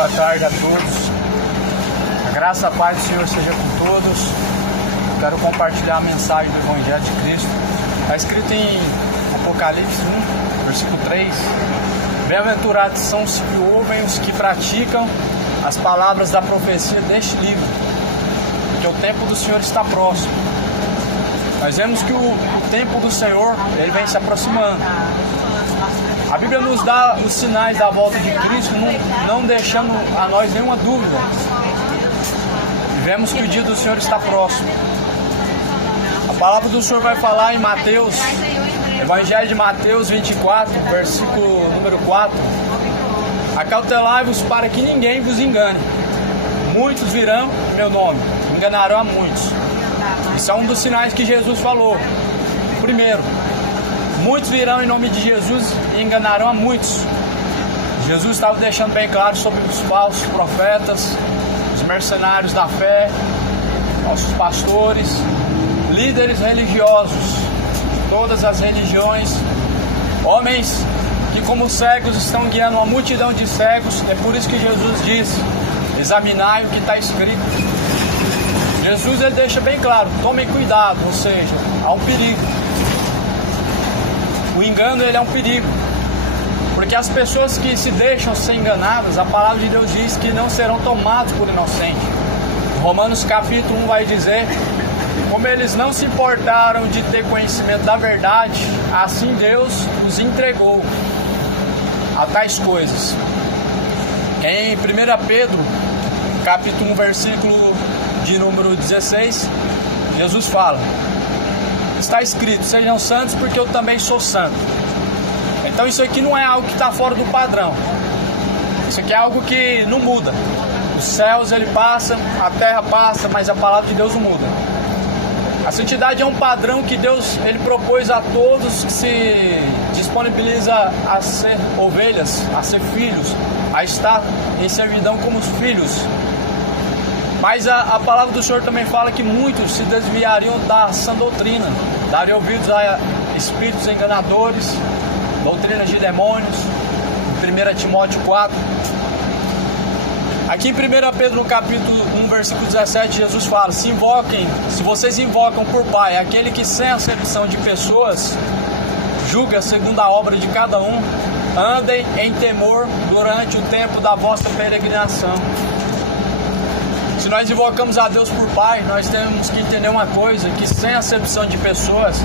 boa tarde a todos. A graça e a paz do Senhor seja com todos. Quero compartilhar a mensagem do Evangelho de Cristo. Está escrito em Apocalipse 1, versículo 3. Bem-aventurados são os que ouvem, os que praticam as palavras da profecia deste livro, porque o tempo do Senhor está próximo. Nós vemos que o tempo do Senhor, ele vem se aproximando. A Bíblia nos dá os sinais da volta de Cristo, não deixando a nós nenhuma dúvida. E vemos que o dia do Senhor está próximo. A palavra do Senhor vai falar em Mateus, Evangelho de Mateus 24, versículo número 4. Acautelai-vos para que ninguém vos engane. Muitos virão em meu nome, enganarão a muitos. Isso é um dos sinais que Jesus falou. Primeiro, muitos virão em nome de Jesus e enganarão a muitos. Jesus estava deixando bem claro sobre os falsos profetas, os mercenários da fé, nossos pastores, líderes religiosos, todas as religiões, homens que como cegos estão guiando uma multidão de cegos. É por isso que Jesus diz: examinai o que está escrito. Jesus, ele deixa bem claro, tomem cuidado, ou seja, há um perigo. O engano, ele é um perigo, porque as pessoas que se deixam ser enganadas, a palavra de Deus diz que não serão tomados por inocente. Romanos capítulo 1 vai dizer: como eles não se importaram de ter conhecimento da verdade, assim Deus os entregou a tais coisas. Em 1 Pedro capítulo 1, versículo de número 16, Jesus fala: está escrito, sejam santos porque eu também sou santo. Então isso aqui não é algo que está fora do padrão. Isso aqui é algo que não muda. Os céus ele passa, a terra passa, mas a palavra de Deus não muda. A santidade é um padrão que Deus ele propôs a todos que se disponibiliza a ser ovelhas, a ser filhos, a estar em servidão como os filhos. Mas a palavra do Senhor também fala que muitos se desviariam da sã doutrina, dariam ouvidos a espíritos enganadores, doutrinas de demônios. Em 1 Timóteo 4. Aqui em 1 Pedro, no capítulo 1, versículo 17, Jesus fala: se vocês invocam por Pai aquele que sem acepção de pessoas julga segundo a obra de cada um, andem em temor durante o tempo da vossa peregrinação. Se nós invocamos a Deus por Pai, nós temos que entender uma coisa, que sem acepção de pessoas,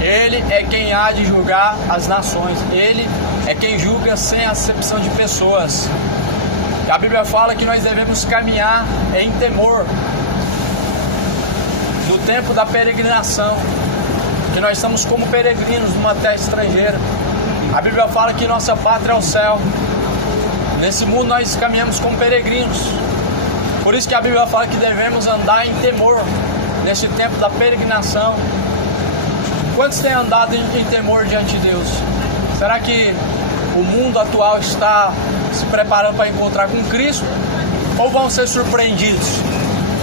Ele é quem há de julgar as nações. Ele é quem julga sem acepção de pessoas. E a Bíblia fala que nós devemos caminhar em temor no tempo da peregrinação, que nós estamos como peregrinos numa terra estrangeira. A Bíblia fala que nossa pátria é o céu. Nesse mundo nós caminhamos como peregrinos. Por isso que a Bíblia fala que devemos andar em temor nesse tempo da peregrinação. Quantos têm andado em temor diante de Deus? Será que o mundo atual está se preparando para encontrar com Cristo? Ou vão ser surpreendidos?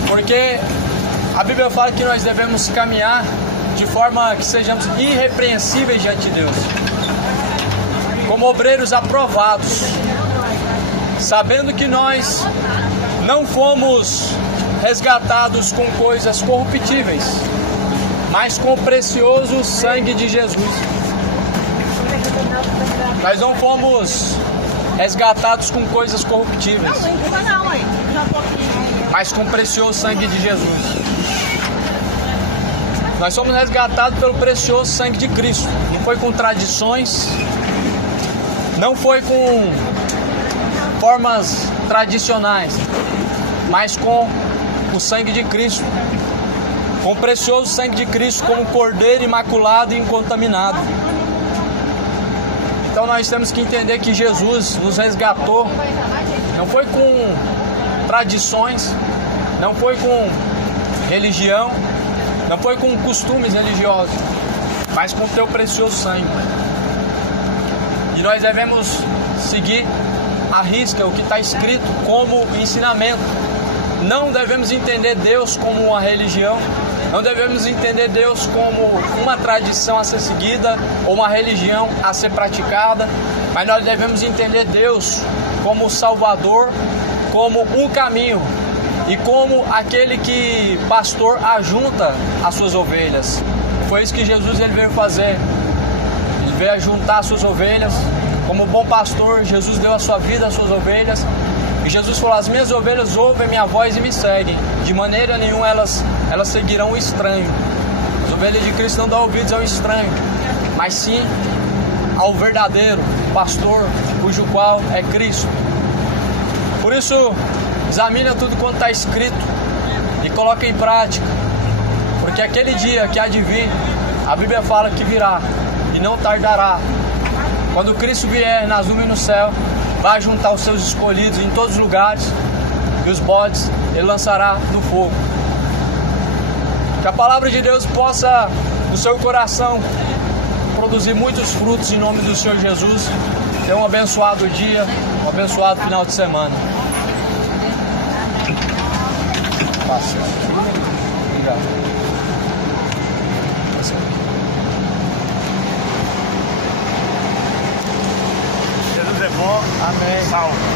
Porque a Bíblia fala que nós devemos caminhar de forma que sejamos irrepreensíveis diante de Deus, como obreiros aprovados, sabendo que nós não fomos resgatados com coisas corruptíveis, mas com o precioso sangue de Jesus. Nós não fomos resgatados com coisas corruptíveis, mas com o precioso sangue de Jesus. Nós somos resgatados pelo precioso sangue de Cristo. Não foi com tradições, não foi com formas tradicionais, mas com o sangue de Cristo, com o precioso sangue de Cristo, como cordeiro imaculado e incontaminado. Então nós temos que entender que Jesus nos resgatou, não foi com tradições, não foi com religião, não foi com costumes religiosos, mas com o teu precioso sangue. E nós devemos seguir à risca o que está escrito como ensinamento. Não devemos entender Deus como uma religião, não devemos entender Deus como uma tradição a ser seguida ou uma religião a ser praticada, mas nós devemos entender Deus como o Salvador como um caminho e como aquele que pastor ajunta as suas ovelhas. Foi isso que Jesus ele veio fazer. Ele veio ajuntar as suas ovelhas. Como bom pastor, Jesus deu a sua vida às suas ovelhas. E Jesus falou: as minhas ovelhas ouvem minha voz e me seguem. De maneira nenhuma elas seguirão o estranho. As ovelhas de Cristo não dão ouvidos ao estranho, mas sim ao verdadeiro pastor, cujo qual é Cristo. Por isso, examina tudo quanto está escrito e coloca em prática, porque aquele dia que há de vir, a Bíblia fala que virá e não tardará. Quando Cristo vier nas nuvens no céu, vai juntar os seus escolhidos em todos os lugares, e os bodes ele lançará no fogo. Que a palavra de Deus possa no seu coração produzir muitos frutos em nome do Senhor Jesus. Tenha um abençoado dia, um abençoado final de semana. Passa. Obrigado. Jesus é bom. Amém. Salve.